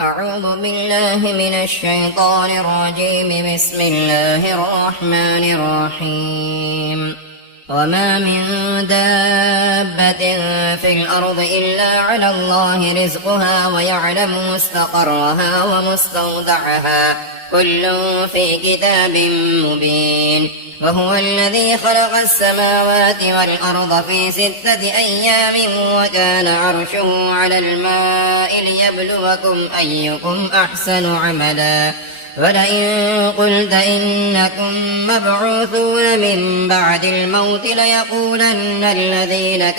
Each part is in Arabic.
أعوذ بالله من الشيطان الرجيم. بسم الله الرحمن الرحيم. وما من دابة في الأرض إلا على الله رزقها ويعلم مستقرها ومستودعها كل في كتاب مبين. وهو الذي خلق السماوات والأرض في 6 أيام وكان عرشه على الماء ليبلوكم أيكم أحسن عملا. ولئن قلت إنكم مبعوثون من بعد الموت ليقولن الذين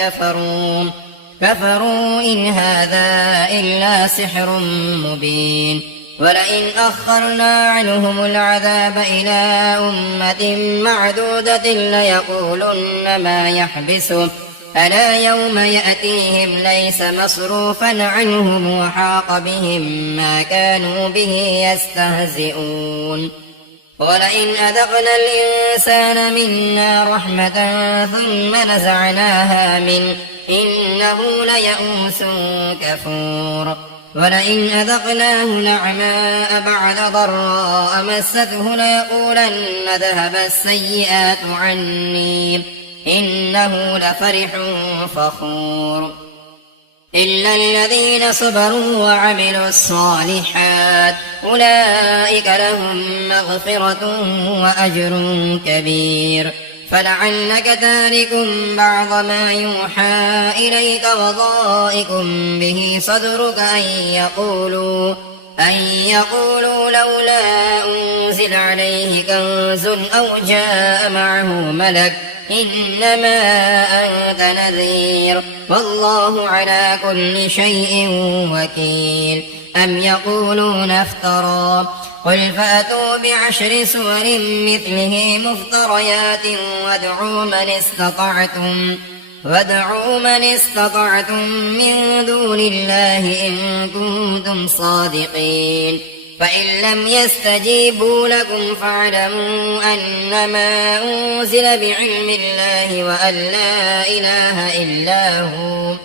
كفروا إن هذا إلا سحر مبين. ولئن أخرنا عنهم العذاب إلى أمة معدودة ليقولن ما يحبسه ألا يوم يأتيهم ليس مصروفا عنهم وحاق بهم ما كانوا به يستهزئون. ولئن أذقنا الإنسان منا رحمة ثم نزعناها منه إنه ليئوس كفور. ولئن أذقناه نعماء بعد ضراء مسته ليقولن ذهب السيئات عني إنه لفرح فخور. إلا الذين صبروا وعملوا الصالحات أولئك لهم مغفرة وأجر كبير. فلعلك تارك بعض ما يوحى إليك وضائق به صدرك أن يقولوا لولا أنزل عليه كنز أو جاء معه ملك إنما أنت نذير والله على كل شيء وكيل. أم يقولون افترى قل فأتوا ب10 سور مثله مفتريات وادعوا من استطعتم من دون الله إن كنتم صادقين. فإن لم يستجيبوا لكم فاعلموا أنما أنزل بعلم الله وأن لا إله إلا هو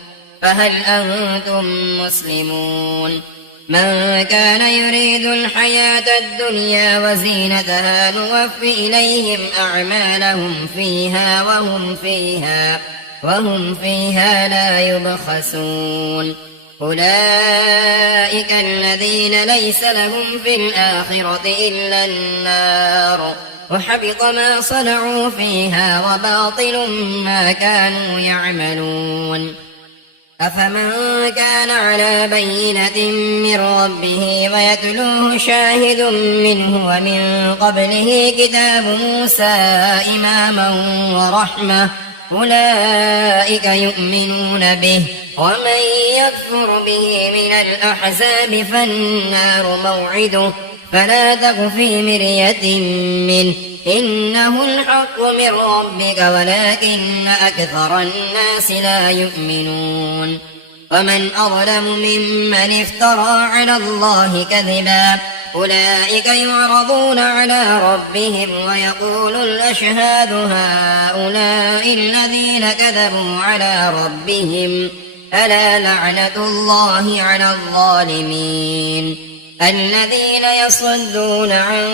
فهل أنتم مسلمون. من كان يريد الحياة الدنيا وزينتها نوف إليهم أعمالهم فيها وهم فيها لا يبخسون. أولئك الذين ليس لهم في الآخرة إلا النار وحبط ما صنعوا فيها وباطل ما كانوا يعملون. أفمن كان على بينة من ربه ويتلوه شاهد منه ومن قبله كتاب موسى إماما ورحمة أولئك يؤمنون به. ومن يكفر به من الأحزاب فالنار موعده فلا تك في مرية منه إنه الحق من ربك ولكن أكثر الناس لا يؤمنون. ومن أظلم ممن افترى على الله كذبا أولئك يعرضون على ربهم ويقول الأشهاد هؤلاء الذين كذبوا على ربهم ألا لعنة الله على الظالمين الذين يصدون عن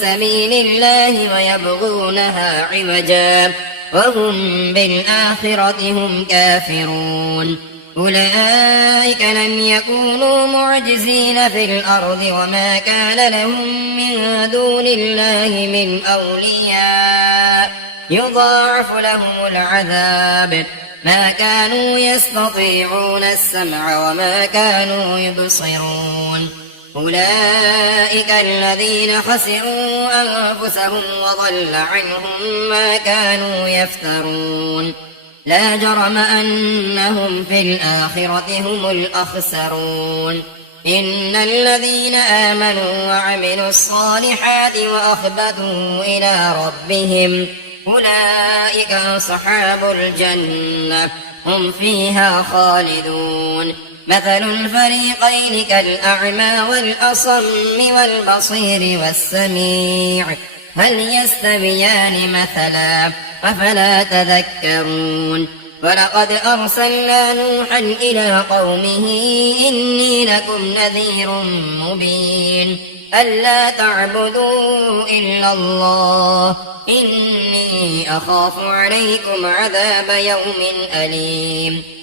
سبيل الله ويبغونها عوجا وهم بالآخرة هم كافرون. أولئك لم يكونوا معجزين في الأرض وما كان لهم من دون الله من أولياء يضاعف لهم العذاب ما كانوا يستطيعون السمع وما كانوا يبصرون. أولئك الذين خسروا أنفسهم وضل عنهم ما كانوا يفترون. لا جرم أنهم في الآخرة هم الأخسرون. إن الذين آمنوا وعملوا الصالحات وأخبتوا إلى ربهم أولئك أصحاب الجنة هم فيها خالدون. مثل الفريقين كالأعمى والأصم والبصير والسميع هل يستويان مثلا أفلا تذكرون. ولقد أرسلنا نوحا إلى قومه إني لكم نذير مبين ألا تعبدوا إلا الله إني أخاف عليكم عذاب يوم أليم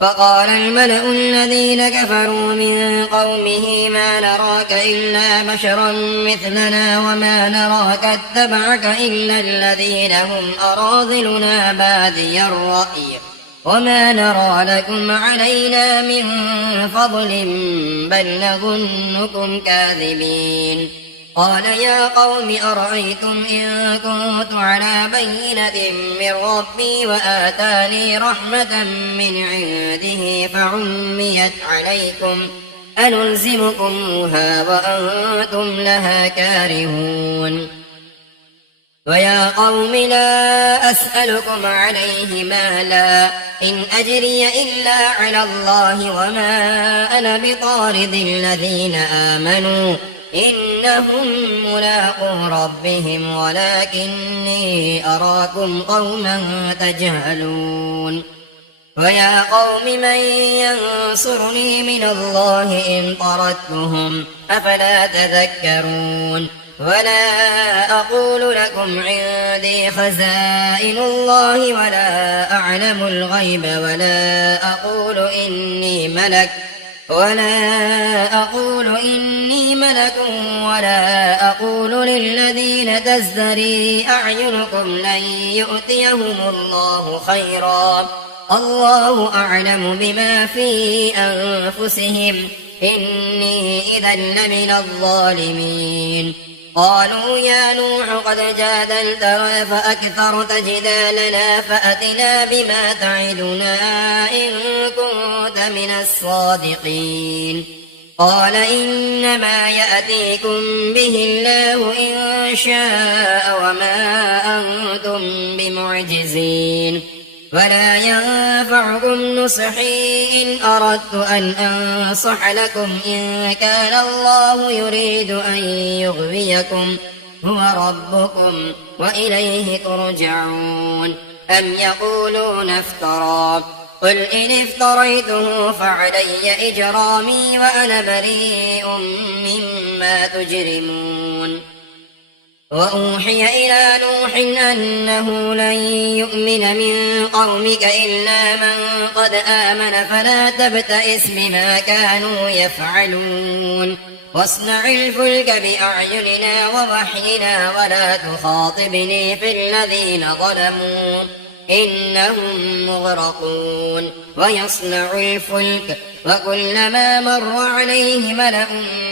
فقال الملأ الذين كفروا من قومه ما نراك إلا بشرا مثلنا وما نراك اتبعك إلا الذين هم أراذلنا بادي الرأي وما نرى لكم علينا من فضل بل نظنكم كاذبين قال يا قوم أرأيتم إن كنت على بينة من ربي وآتاني رحمة من عنده فعميت عليكم أنلزمكموها وأنتم لها كارهون ويا قوم لا أسألكم عليه مالا إن أجري إلا على الله وما أنا بطارد الذين آمنوا إنهم ملاقو ربهم ولكني أراكم قوما تجهلون ويا قوم من ينصرني من الله إن طردتهم أفلا تذكرون ولا أقول لكم عندي خزائن الله ولا أعلم الغيب ولا أقول إني ملك ولا أقول للذين تزدري أعينكم لن يؤتيهم الله خيرا الله أعلم بما في أنفسهم إني إذا لمن الظالمين قالوا يا نوح قد جادلتنا فأكثرت جدالنا فأتنا بما تعدنا إن كنت من الصادقين قال إنما يأتيكم به الله إن شاء وما أنتم بمعجزين ولا ينفعكم نصحي إن أردت أن أنصح لكم إن كان الله يريد أن يغويكم هو ربكم وإليه ترجعون أم يقولون افترى قل إن افتريته فعلي إجرامي وأنا بريء مما تجرمون وأوحي إلى نوح أنه لن يؤمن من قومك إلا من قد آمن فلا تبتئس بما كانوا يفعلون واصنع الفلك بأعيننا ووحينا ولا تخاطبني في الذين ظلموا إنهم مغرقون ويصنع الفلك وكلما مر عليه ملأ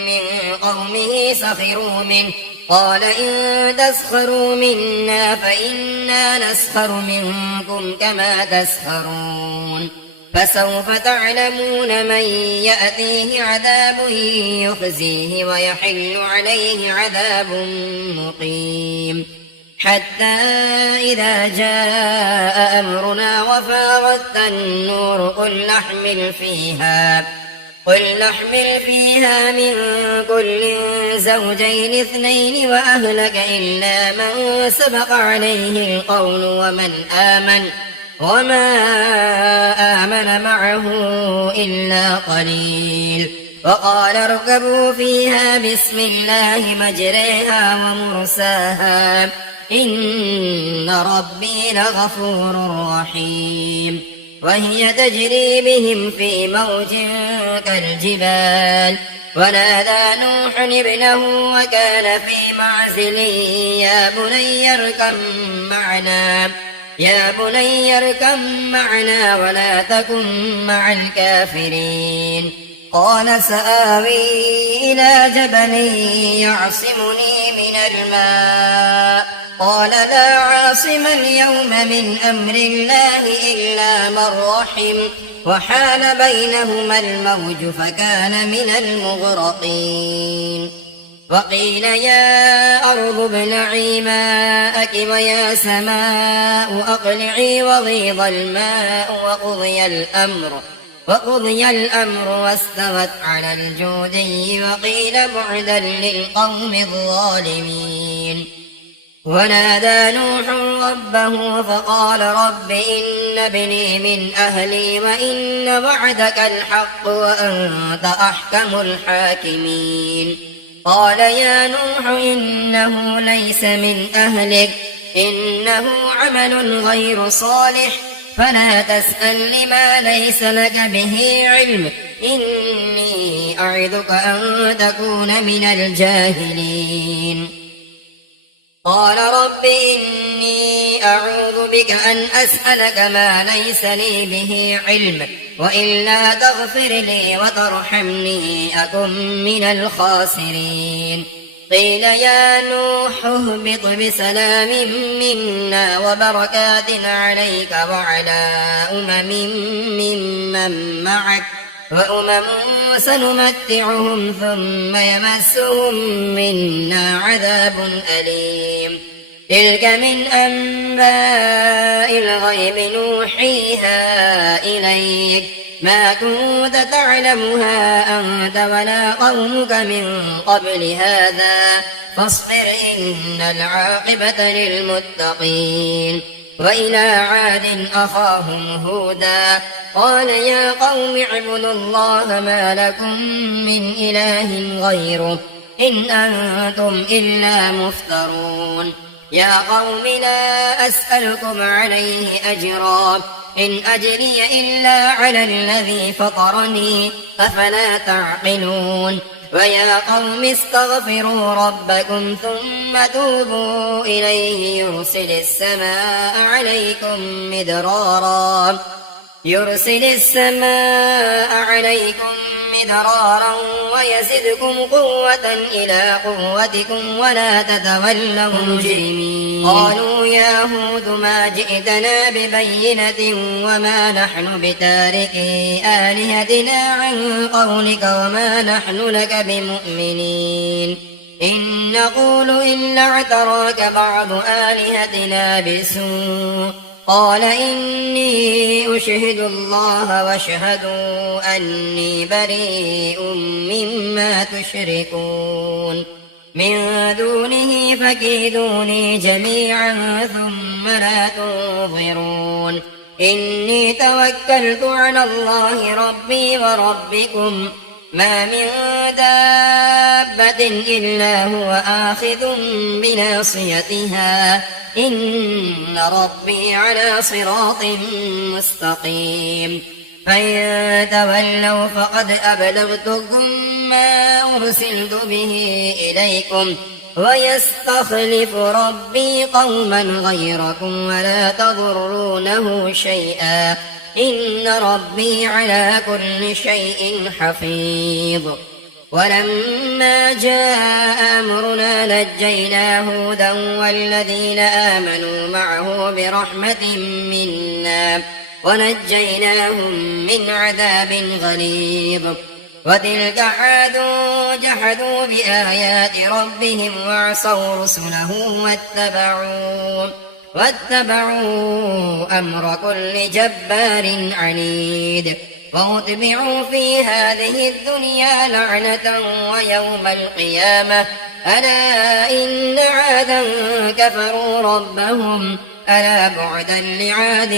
من قومه سخروا منه قال إن تسخروا منا فإنا نسخر منكم كما تسخرون فسوف تعلمون من يأتيه عذاب يخزيه ويحل عليه عذاب مقيم حتى إذا جاء أمرنا وفارت النور قل نحمل فيها من كل زوجين اثنين وأهلك إلا من سبق عليه القول وما آمن معه إلا قليل وقال اركبوا فيها بسم الله مجريها ومرساها إن ربي لغفور رحيم وهي تجري بهم في موج كالجبال ونادى نوح ابنه وكان في معزل يا بني اركب معنا ولا تكن مع الكافرين قال سآوي إلى جبل يعصمني من الماء قال لا عاصم اليوم من أمر الله إلا من رحم وحال بينهما الموج فكان من المغرقين وقيل يا أرض ابلعي ماءك ويا سماء أقلعي وغيض الماء وقضي الأمر واستوت على الجودي وقيل بعدا للقوم الظالمين ونادى نوح ربه فقال رب إن ابني من أهلي وإن وعدك الحق وأنت أحكم الحاكمين قال يا نوح إنه ليس من أهلك إنه عمل غير صالح فلا تسأل لما ليس لك به علم إني أعظك أن تكون من الجاهلين قال رب إني أعوذ بك أن أسألك ما ليس لي به علم وإلا تغفر لي وترحمني أكن من الخاسرين قيل يا نوح اهبط بسلام منا وبركات عليك وعلى ممن معك وأمم سنمتعهم ثم يمسهم منا عذاب أليم تلك من أنباء الغيب نوحيها إليك ما كنت تعلمها أنت ولا قومك من قبل هذا فاصبر إن العاقبة للمتقين وإلى عاد أخاهم هودا قال يا قوم اعبدوا الله ما لكم من إله غيره إن أنتم إلا مفترون يا قوم لا أسألكم عليه أجرا إن أجري إلا على الذي فطرني أفلا تعقلون ويا قوم استغفروا ربكم ثم توبوا إليه يرسل السماء عليكم مدرارا ويزدكم قوة إلى قوتكم ولا تتولوا مجرمين قالوا يا هود ما جئتنا ببينة وما نحن بتاركي آلهتنا عن قولك وما نحن لك بمؤمنين إن نقول إلا اعتراك بعض آلهتنا بسوء قال إني أشهد الله واشهدوا أني بريء مما تشركون من دونه فكيدوني جميعا ثم لا تنظرون إني توكلت على الله ربي وربكم ما من دابة إلا هو آخذ بناصيتها إن ربي على صراط مستقيم فإن تولوا فقد أبلغتكم ما أرسلت به إليكم ويستخلف ربي قوما غيركم ولا تضرونه شيئا إن ربي على كل شيء حفيظ ولما جاء أمرنا نجينا هودا والذين آمنوا معه برحمة منا ونجيناهم من عذاب غليظ وتلك عاد جحدوا بآيات ربهم وعصوا رسله واتبعوا أمر كل جبار عنيد وأتبعوا في هذه الدنيا لعنة ويوم القيامة ألا إن عادا كفروا ربهم ألا بعدا لعاد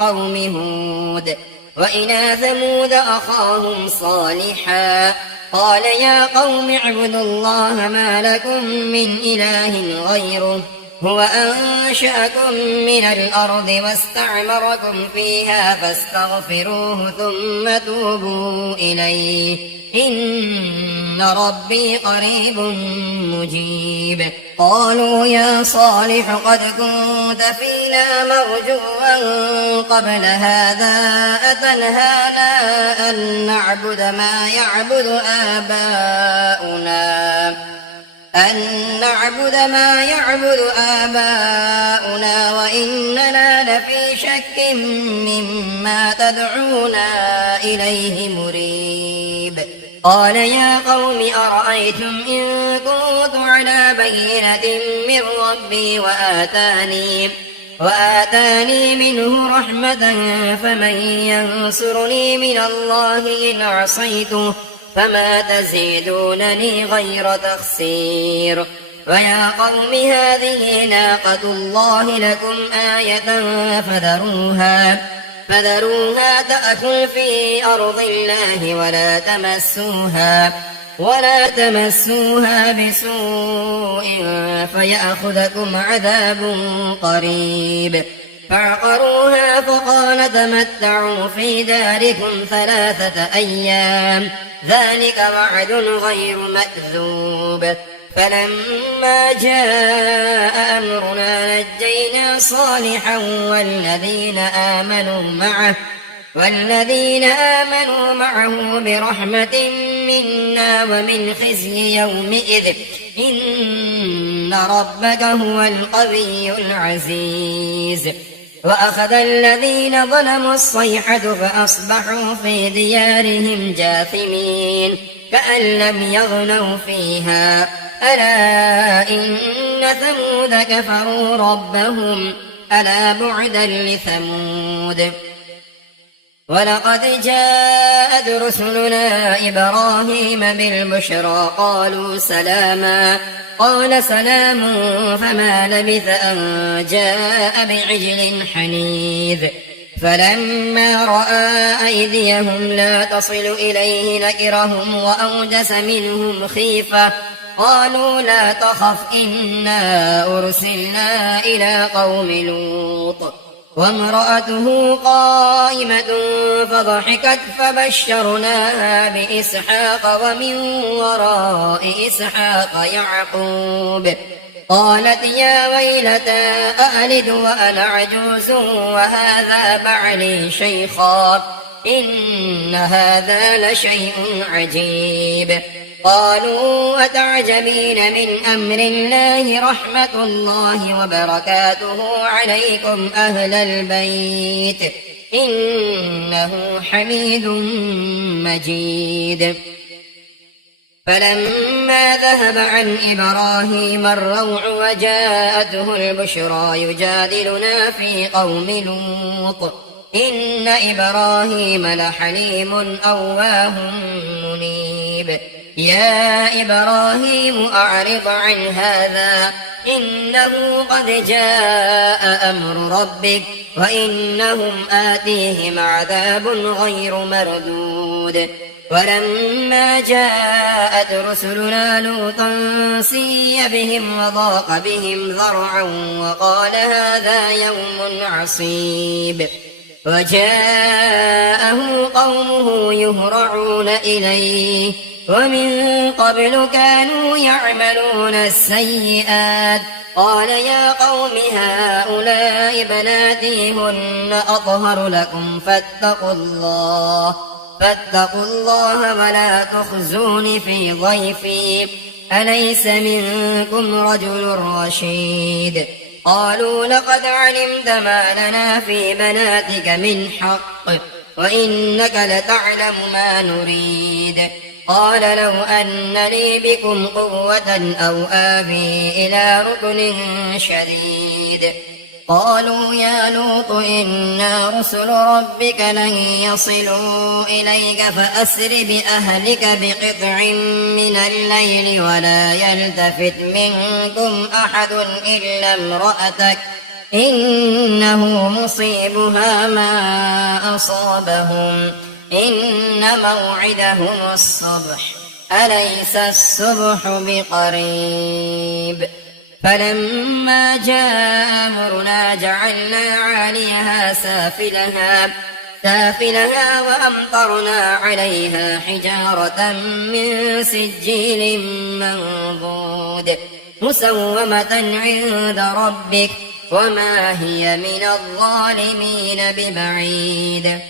قوم هود وإلى ثمود أخاهم صالحا قال يا قوم اعبدوا الله ما لكم من إله غيره هو أنشأكم من الأرض واستعمركم فيها فاستغفروه ثم توبوا إليه إن ربي قريب مجيب قالوا يا صالح قد كنت فينا مرجوا قبل هذا أتنهانا أن نعبد ما يعبد آباؤنا وإننا لفي شك مما تدعونا إليه مريب قال يا قوم أرأيتم إن كنت على بينة من ربي وآتاني منه رحمة فمن ينصرني من الله إن عصيته فما تزيدونني غير تخسير ويا قوم هذه ناقة الله لكم آية فذروها تأكل في أرض الله ولا تمسوها بسوء فيأخذكم عذاب قريب. فعقروها فقال تمتعوا في داركم 3 أيام ذلك وعد غير مكذوب. فلما جاء أمرنا نجينا صالحا والذين آمنوا معه برحمة منا ومن خزي يومئذ إن ربك هو القوي العزيز. وأخذ الذين ظلموا الصيحة فأصبحوا في ديارهم جاثمين كأن لم يغنوا فيها ألا إن ثمود كفروا ربهم ألا بعدا لثمود. ولقد جاءت رسلنا إبراهيم بالبشرى قالوا سلاما قال سلام فما لبث أن جاء بعجل حنيذ. فلما رأى أيديهم لا تصل إليه نكرهم وأوجس منهم خيفة قالوا لا تخف إنا أرسلنا إلى قوم لوط. وامرأته قائمة فضحكت فبشرناها بإسحاق ومن وراء إسحاق يعقوب. قالت يا ويلتى أألد وأنا عجوز وهذا بعلي شيخا إن هذا لشيء عجيب. قالوا أتعجبين من أمر الله رحمة الله وبركاته عليكم أهل البيت إنه حميد مجيد. فلما ذهب عن إبراهيم الروع وجاءته البشرى يجادلنا في قوم لوط إن إبراهيم لحليم أواه منيب. يا إبراهيم أعرض عن هذا إنه قد جاء أمر ربك وإنهم آتيهم عذاب غير مردود. ولما جاءت رسلنا لوطا سيء بهم وضاق بهم ذرعا وقال هذا يوم عصيب. وجاءه قومه يهرعون إليه ومن قبل كانوا يعملون السيئات قال يا قوم هؤلاء بناتي هن أطهر لكم فاتقوا الله ولا تخزون في ضيفي أليس منكم رجل رشيد. قالوا لقد علمت ما لنا في بناتك من حق وإنك لتعلم ما نريد. قال لو أن لي بكم قوة أو آوي إلى ركن شديد. قالوا يا لوط إنا رسل ربك لن يصلوا إليك فأسر بأهلك بقطع من الليل ولا يلتفت منكم أحد إلا امرأتك إنه مصيبها ما أصابهم إن موعدهم الصبح أليس الصبح بقريب. فلما جاء أمرنا جعلنا عاليها سافلها وأمطرنا عليها حجارة من سجيل منضود مسومة عند ربك وما هي من الظالمين ببعيد.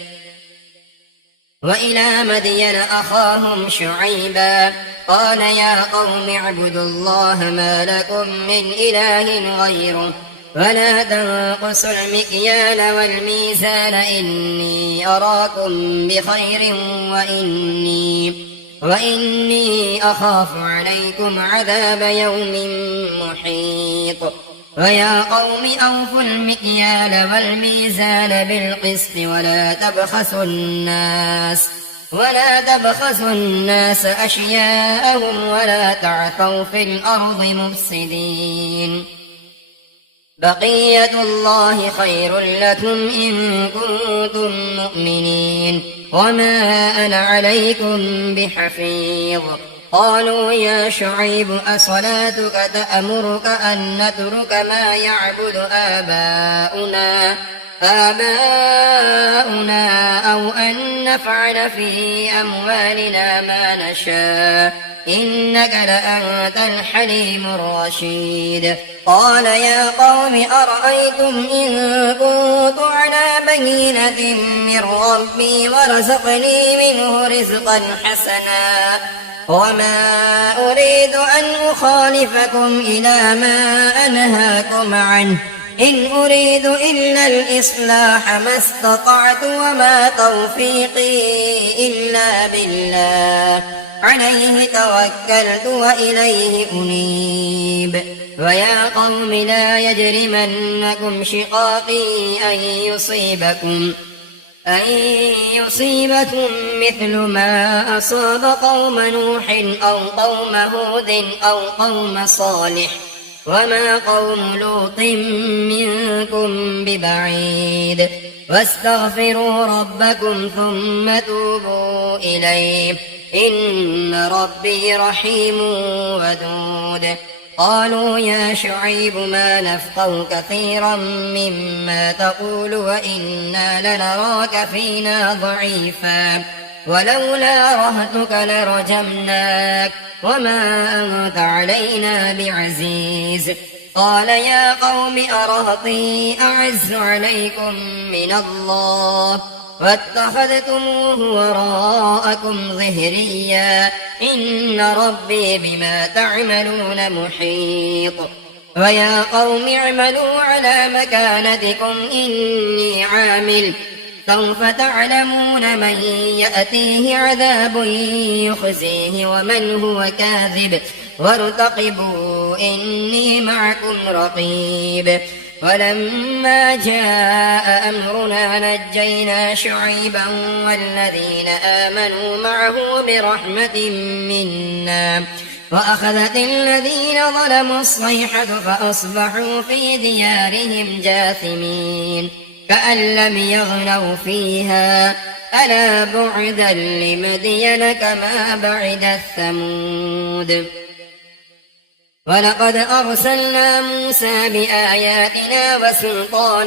وإلى مدين أخاهم شعيبا قال يا قوم اعبدوا الله ما لكم من إله غيره ولا تنقصوا المكيال والميزان إني أراكم بخير وإني أخاف عليكم عذاب يوم محيط. ويا قوم أوفوا المكيال والميزان بالقسط ولا تبخسوا ولا تبخسوا الناس أشياءهم ولا تعثوا في الأرض مفسدين بقية الله خير لكم إن كنتم مؤمنين وما أنا عليكم بحفيظ قالوا يا شعيب أصلاتك تأمرك أن نترك ما يعبد آباؤنا أو أن نفعل في أموالنا ما نشاء إنك لأنت الحليم الرشيد قال يا قوم أرأيتم إن كنت على بينة من ربي ورزقني منه رزقا حسنا وما أريد أن أخالفكم إلى ما أنهاكم عنه إن أريد إلا الإصلاح ما استطعت وما توفيقي إلا بالله عليه توكلت وإليه أنيب ويا قوم لا يجرمنكم شقاقي أن يصيبكم مثل ما أصاب قوم نوح أو قوم هود أو قوم صالح وما قوم لوط منكم ببعيد واستغفروا ربكم ثم توبوا إليه إن ربي رحيم ودود قالوا يا شعيب ما نفقه كثيرا مما تقول وإنا لنراك فينا ضعيفا ولولا رهتك لرجمناك وما أنت علينا بعزيز قال يا قوم أرهطي أعز عليكم من الله واتخذتموه وراءكم ظهريا إن ربي بما تعملون محيط ويا قوم اعملوا على مكانتكم إني عامل سوف تعلمون من يأتيه عذاب يخزيه ومن هو كاذب وارتقبوا إني معكم رقيب ولما جاء أمرنا نجينا شعيبا والذين آمنوا معه برحمة منا وأخذت الذين ظلموا الصيحة فأصبحوا في ديارهم جاثمين كأن لم يغنوا فيها ألا بعدا لمدين كما بعد الثمود ولقد أرسلنا موسى بآياتنا وسلطان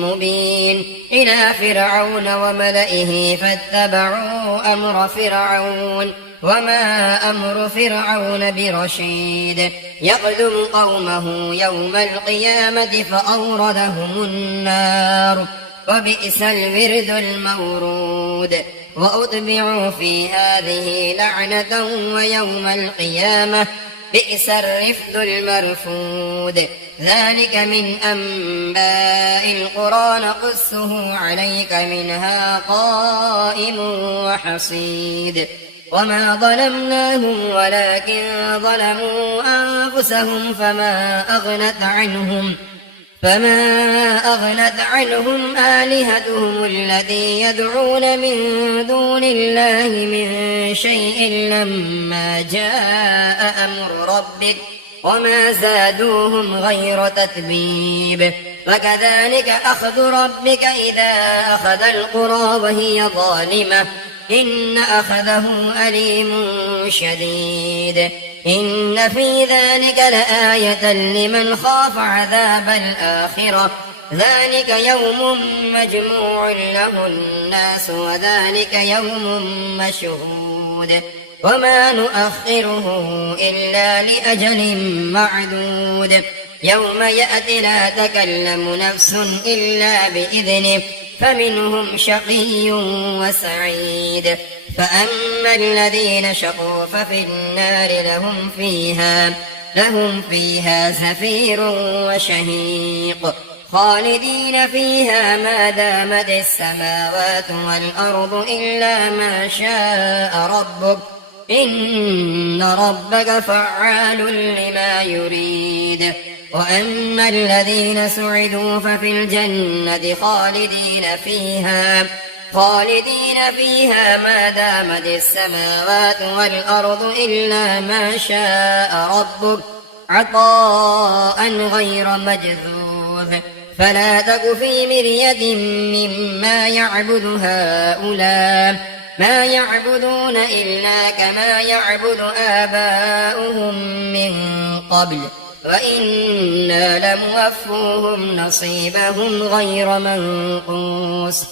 مبين إلى فرعون وملئه فاتبعوا أمر فرعون وما أمر فرعون برشيد يقدم قومه يوم القيامة فأوردهم النار وبئس الورد المورود وأتبعوا في هذه لعنة ويوم القيامة بئس الرفد المرفود ذلك من أنباء القرى نقصه عليك منها قائم وحصيد وما ظلمناهم ولكن ظلموا أنفسهم فما أغنت عنهم آلهتهم التي يدعون من دون الله من شيء لما جاء أمر ربك وما زادوهم غير تتبيب وكذلك أخذ ربك إذا أخذ القرى وهي ظالمة إن أخذه أليم شديد إن في ذلك لآية لمن خاف عذاب الآخرة ذلك يوم مجموع له الناس وذلك يوم مشهود وما نؤخره إلا لأجل معدود يوم يأتي لا تكلم نفس إلا بإذنه فمنهم شقي وسعيد فأما الذين شقوا ففي النار لهم فيها زفير وشهيق خالدين فيها ما دامت السماوات والأرض إلا ما شاء ربك إن ربك فعال لما يريد وأما الذين سعدوا ففي الجنة خالدين فيها خالدين فيها ما دامت السماوات والأرض إلا ما شاء ربك عطاء غير مجذوذ فلا تك في مرية مما يعبد هؤلاء ما يعبدون إلا كما يعبد آباؤهم من قبل وإنا لموفوهم نصيبهم غير منقوص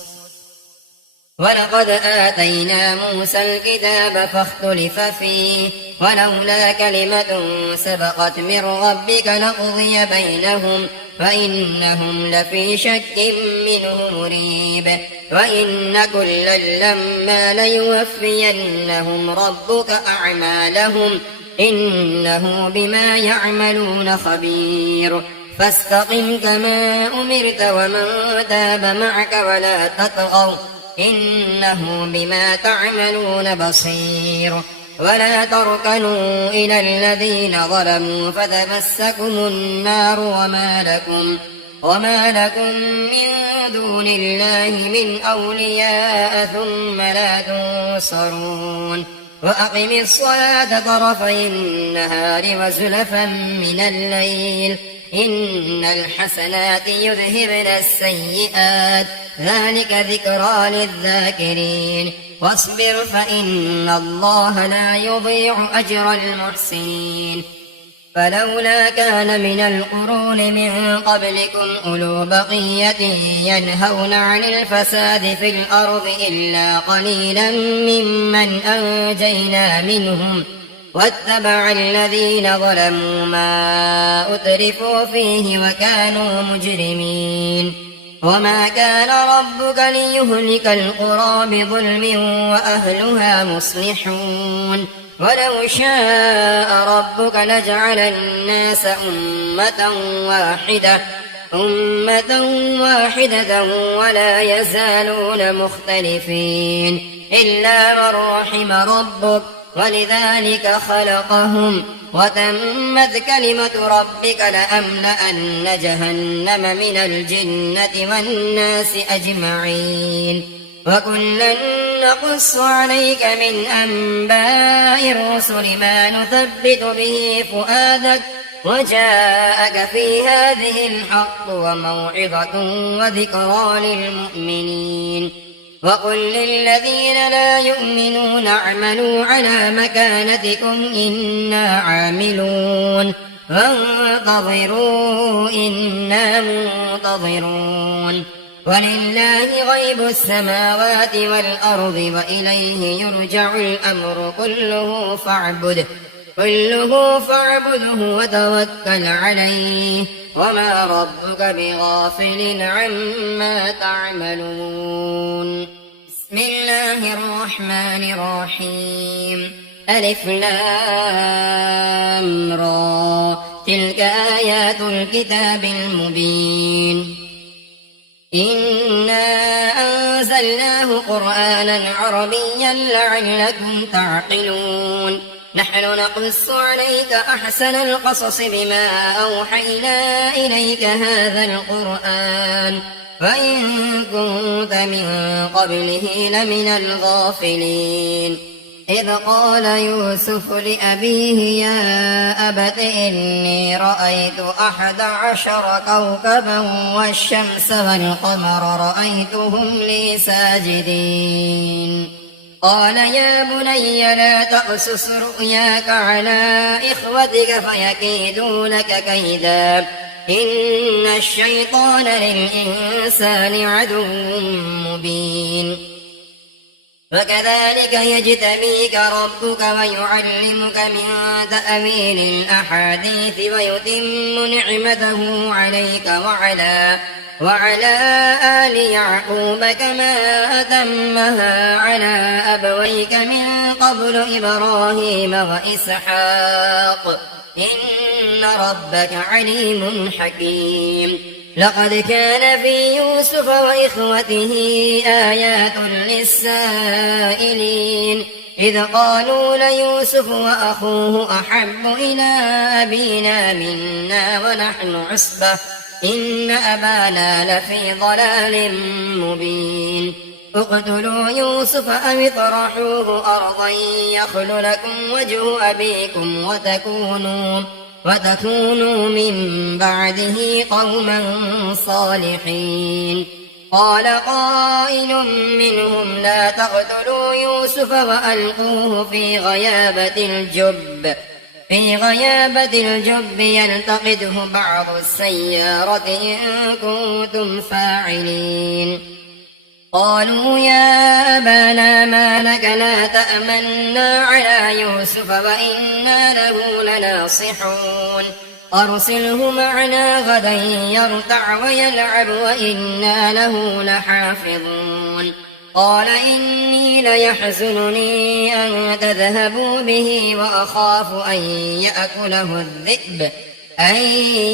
ولقد آتينا موسى الكتاب فاختلف فيه ولولا كلمة سبقت من ربك لقضي بينهم وإنهم لفي شك منه مريب وإن كلا لما ليوفينهم ربك أعمالهم إنه بما يعملون خبير فاستقم كما أمرت ومن تاب معك ولا تطغوا إنه بما تعملون بصير ولا تركنوا إلى الذين ظلموا فتمسكم النار وما لكم من دون الله من أولياء ثم لا تنصرون وأقم الصلاة طرفي النهار وزلفا من الليل إن الحسنات يذهبن السيئات ذلك ذكرى للذاكرين واصبر فإن الله لا يضيع أجر المحسنين فلولا كان من القرون من قبلكم أولو بقية ينهون عن الفساد في الأرض إلا قليلا ممن أنجينا منهم واتبع الذين ظلموا ما أترفوا فيه وكانوا مجرمين وما كان ربك ليهلك القرى بظلم وأهلها مصلحون ولو شاء ربك لجعل الناس أمة واحدة ولا يزالون مختلفين إلا من رحم ربك ولذلك خلقهم وتمت كلمة ربك لأملأن جهنم من الجنة والناس أجمعين وكلا نقص عليك من أنباء الرسل ما نثبت به فؤادك وجاءك في هذه الحق وموعظة وذكرى للمؤمنين وقل للذين لا يؤمنون اعملوا على مكانتكم إنا عاملون وانتظروا إنا منتظرون ولله غيب السماوات والأرض وإليه يرجع الأمر كله فاعبده وتوكل عليه وما ربك بغافل عما تعملون بسم الله الرحمن الرحيم ألف لام را تلك آيات الكتاب المبين إنا أنزلناه قرآنا عربيا لعلكم تعقلون نحن نقص عليك أحسن القصص بما أوحينا إليك هذا القرآن وإن كنت من قبله لمن الغافلين إذ قال يوسف لأبيه يا أبت إني رأيت 11 كوكبا والشمس والقمر رأيتهم لي ساجدين قال يا بني لا تقصص رؤياك على إخوتك فيكيدوا لك كيدا إن الشيطان للإنسان عدو مبين وكذلك يجتبيك ربك ويعلمك من تأويل الأحاديث ويتم نعمته عليك وعلى آل يعقوب كما أتمها على أبويك من قبل إبراهيم وإسحاق إن ربك عليم حكيم لقد كان في يوسف وإخوته آيات للسائلين إذ قالوا ليوسف وأخوه أحب إلى أبينا منا ونحن عصبة إن أبانا لفي ضلال مبين اقتلوا يوسف أو اطرحوه أرضا يخل لكم وجه أبيكم وتكونوا من بعده قوما صالحين. قال قائل منهم لا تقتلوا يوسف وألقوه في غيابة الجب يلتقطه بعض السيارة إن كنتم فاعلين. قالوا يا أبانا ما لك لا تأمنا على يوسف وإنا له لناصحون أرسله معنا غدا يرتع ويلعب وإنا له لحافظون. قال إني ليحزنني أن تذهبوا به وأخاف أن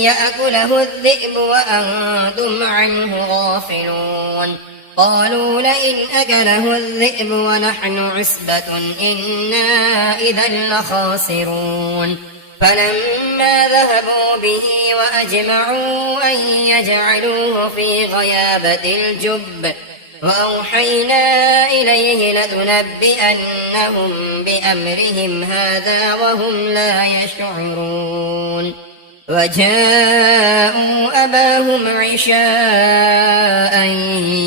يأكله الذئب وأنتم عنه غافلون. قالوا لئن أكله الذئب ونحن عصبة إنا إذا لخاسرون. فلما ذهبوا به وأجمعوا أن يجعلوه في غيابة الجب وأوحينا إليه لتنبئنهم بأمرهم هذا وهم لا يشعرون. وجاءوا أباهم عشاء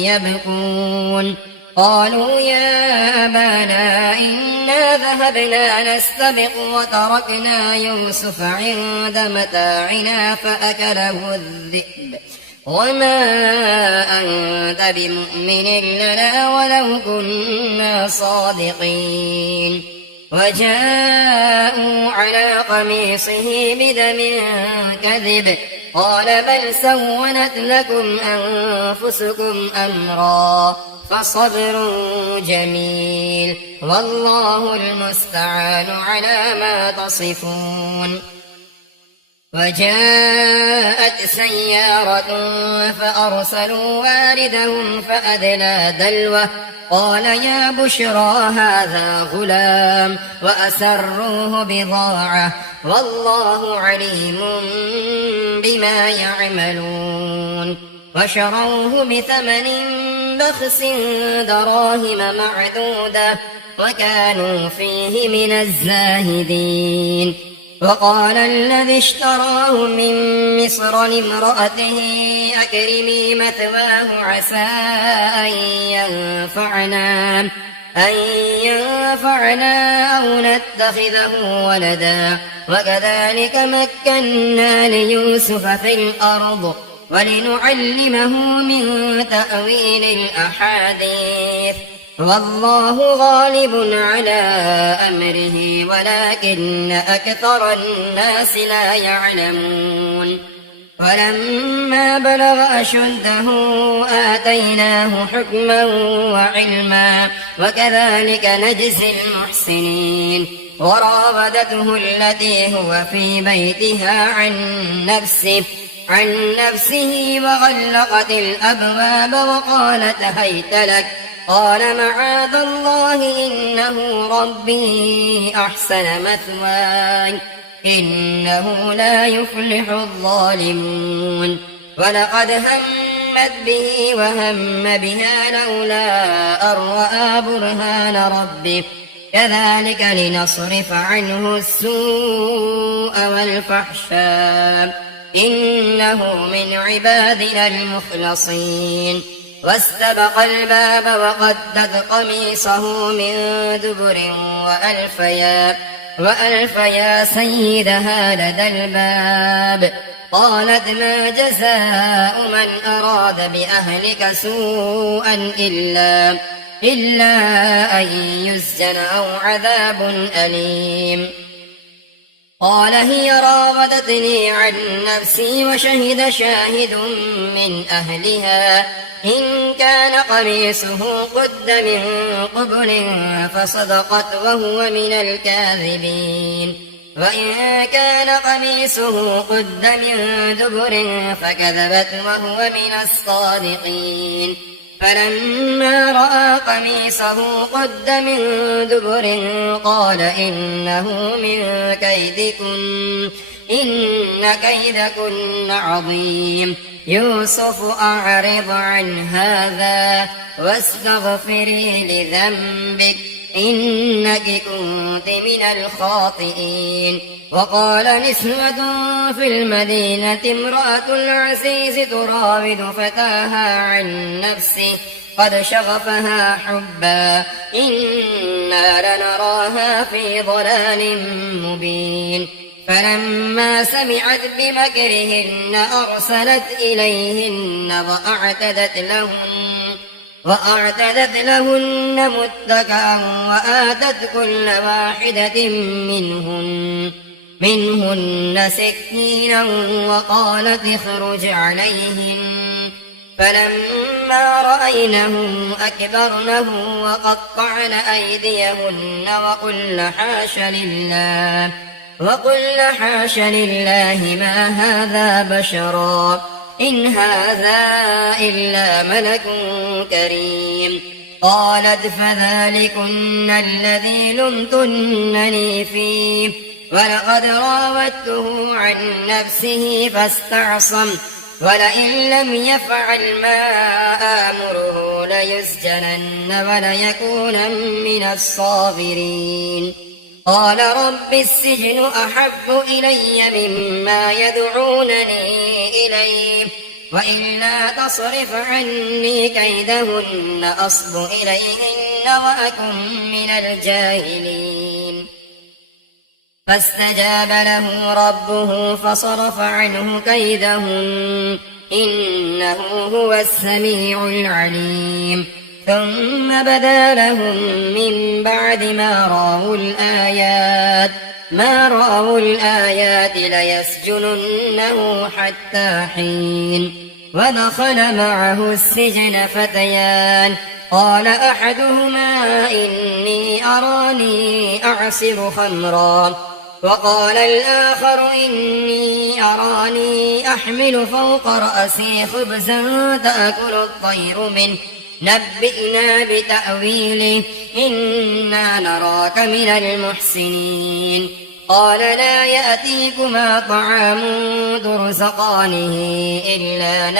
يبكون. قالوا يا أبانا إنا ذهبنا نستبق وتركنا يوسف عند متاعنا فأكله الذئب وما أنت بمؤمن لنا ولو كنا صادقين. وجاءوا على قميصه بدم كذب قال بل سولت لكم أنفسكم أمرا فصبر جميل والله المستعان على ما تصفون. وجاءت سيارة فأرسلوا واردهم فأدلى دلوه قال يا بشرى هذا غلام وأسروه بضاعة والله عليم بما يعملون. وشروه بثمن بخس دراهم معدودة وكانوا فيه من الزاهدين. وقال الذي اشتراه من مصر لامرأته أكرمي مثواه عسى أن ينفعنا أو نتخذه ولدا وكذلك مكنا ليوسف في الأرض ولنعلمه من تأويل الأحاديث والله غالب على أمره ولكن أكثر الناس لا يعلمون. ولما بلغ أشده آتيناه حكما وعلما وكذلك نجزي المحسنين. وراودته التي هو في بيتها عن نفسه وغلقت الأبواب وقالت هيت لك قال معاذ الله إنه ربي أحسن مثواي إنه لا يفلح الظالمون. ولقد همت به وهم بها لولا أن رأى برهان ربه كذلك لنصرف عنه السوء والفحشاء إنه من عبادنا المخلصين. واستبق الباب وقدت قميصه من دبر وألف يا سيدها لدى الباب. قالت ما جزاء من أراد بأهلك سوءا إلا أن يسجن أو عذاب أليم. قال هي راودتني عن نفسي وشهد شاهد من أهلها إن كان قميصه قد من قبل فصدقت وهو من الكاذبين وإن كان قميصه قد من دبر فكذبت وهو من الصادقين. فلما رأى قميصه قد من دبر قال إنه من كيدكن إن كيدكن عظيم. يوسف أعرض عن هذا واستغفري لذنبك إنك كنت من الخاطئين. وقال نسوة في المدينة امرأة العزيز تراود فتاها عن نفسه قد شغفها حبا إنا لنراها في ضلال مبين. فلما سمعت بمكرهن أرسلت إليهن وأعتدت لهن متكئا وآتت كل واحدة منهن سكينا وقالت اخرج عليهن. فلما رأينه أكبرنه وقطعن أيديهن وقلن حاش لله ما هذا بشرا إن هذا إلا ملك كريم. قالت فذلكن الذي لمتنني فيه ولقد راودته عن نفسه فاستعصم ولئن لم يفعل ما آمره ليسجنن وليكون من الصاغرين. قال رب السجن أحب إلي مما يدعونني إليه وإلا تصرف عني كيدهن أصب إليهن وأكن من الجاهلين. فاستجاب له ربه فصرف عنه كيدهن إنه هو السميع العليم. ثم بدا لهم من بعد ما رأوا الآيات ليسجننه حتى حين. ودخل معه السجن فتيان قال أحدهما إني أراني أعصر خمرا وقال الآخر إني أراني أحمل فوق رأسي خبزا تأكل الطير منه نبئنا بتأويله إنا نراك من المحسنين. قال لا يأتيكما طعام ترزقانه إلا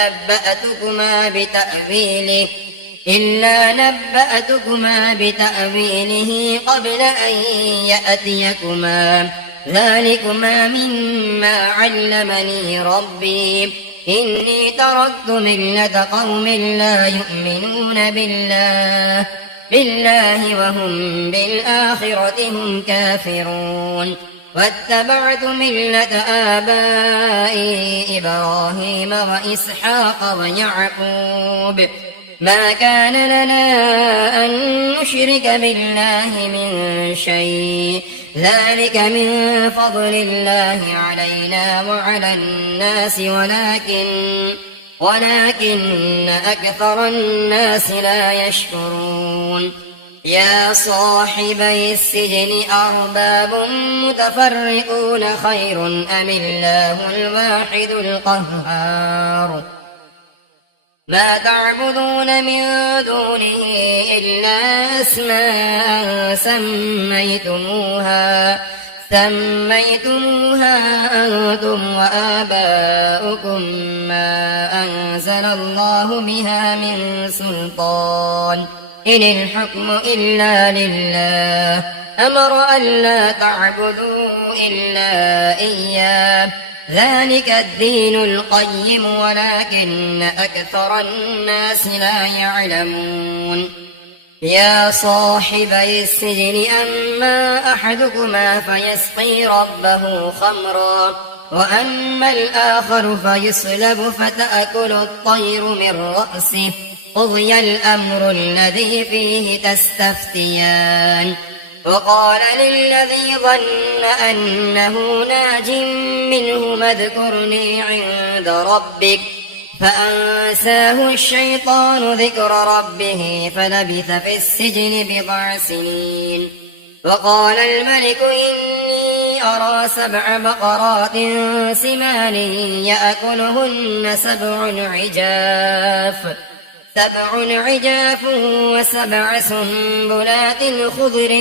نبأتكما بتأويله قبل أن يأتيكما ذلكما مما علمني ربي إني تركت ملة قوم لا يؤمنون بالله وهم بالآخرة هم كافرون واتبعت ملة آبائي إبراهيم وإسحاق ويعقوب ما كان لنا أن نشرك بالله من شيء ذلك من فضل الله علينا وعلى الناس ولكن أكثر الناس لا يشكرون. يا صاحبي السجن أرباب متفرقون خير أم الله الواحد القهار ما تعبدون من دونه إلا أسماء سميتموها أنتم وآباؤكم ما أنزل الله بها من سلطان إن الحكم إلا لله أمر ألا تعبدوا إلا إياه ذلك الدين القيم ولكن أكثر الناس لا يعلمون. يا صاحبي السجن أما أحدكما فيسقي ربه خمرا وأما الآخر فيصلب فتأكل الطير من رأسه قضي الأمر الذي فيه تستفتيان. وقال للذي ظن أنه ناج منهما اذكرني عند ربك فأنساه الشيطان ذكر ربه فلبث في السجن بضع سنين. وقال الملك إني أرى 7 بقرات سمان يأكلهن 7 عجاف و7 سنبلات خضر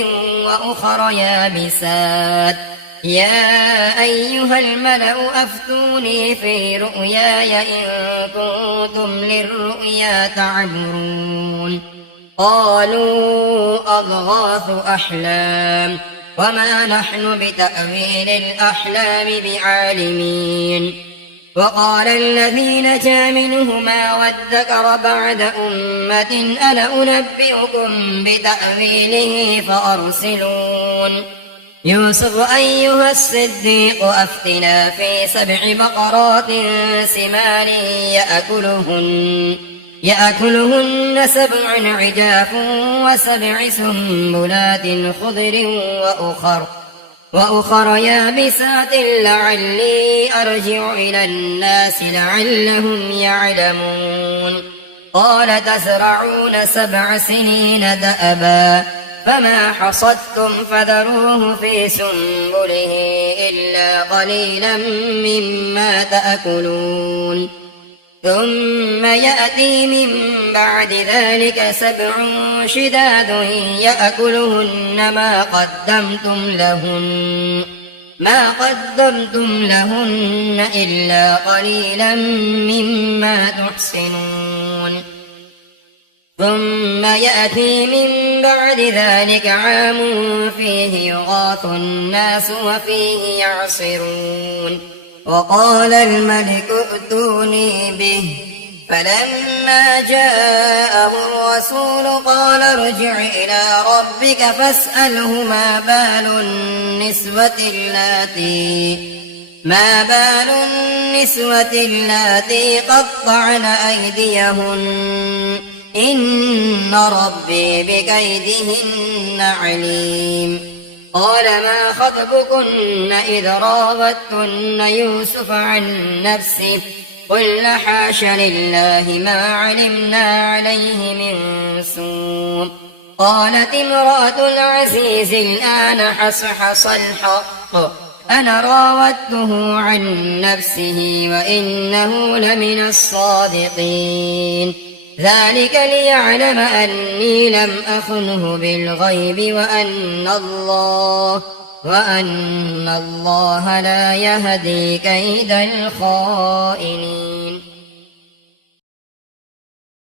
وأخر يابسات يا أيها الملأ أفتوني في رؤياي إن كنتم للرؤيا تعبرون قالوا أضغاث أحلام وما نحن بتأويل الأحلام بعالمين وقال الذي نجا منهما وادكر بعد أمة أنا أنبئكم بتأويله فأرسلون يوسف أيها الصديق أفتنا في 7 بقرات سمان يأكلهن 7 عجاف و7 سنبلات خضر وأخر يابسات لعلي أرجع إلى الناس لعلهم يعلمون قال تزرعون 7 سنين دأبا فما حصدتم فذروه في سنبله إلا قليلا مما تأكلون ثم يأتي من بعد ذلك 7 شداد يأكلهن ما قدمتم لهن إلا قليلا مما تحسنون ثم يأتي من بعد ذلك عام فيه يغاث الناس وفيه يعصرون وقال الملك ائتوني به فلما جاءه الرسول قال ارجع إلى ربك فاسأله ما بال النسوة اللاتي قطعن أيديهن إن ربي بكيدهن عليم قال ما خطبكن إذ راوتن يوسف عن نفسه قلن حاش لله ما علمنا عليه من سوء قالت امرأة العزيز الآن حصحص الحق أنا راودته عن نفسه وإنه لمن الصادقين ذلك ليعلم أني لم أخنه بالغيب وأن الله لا يهدي كيد الخائنين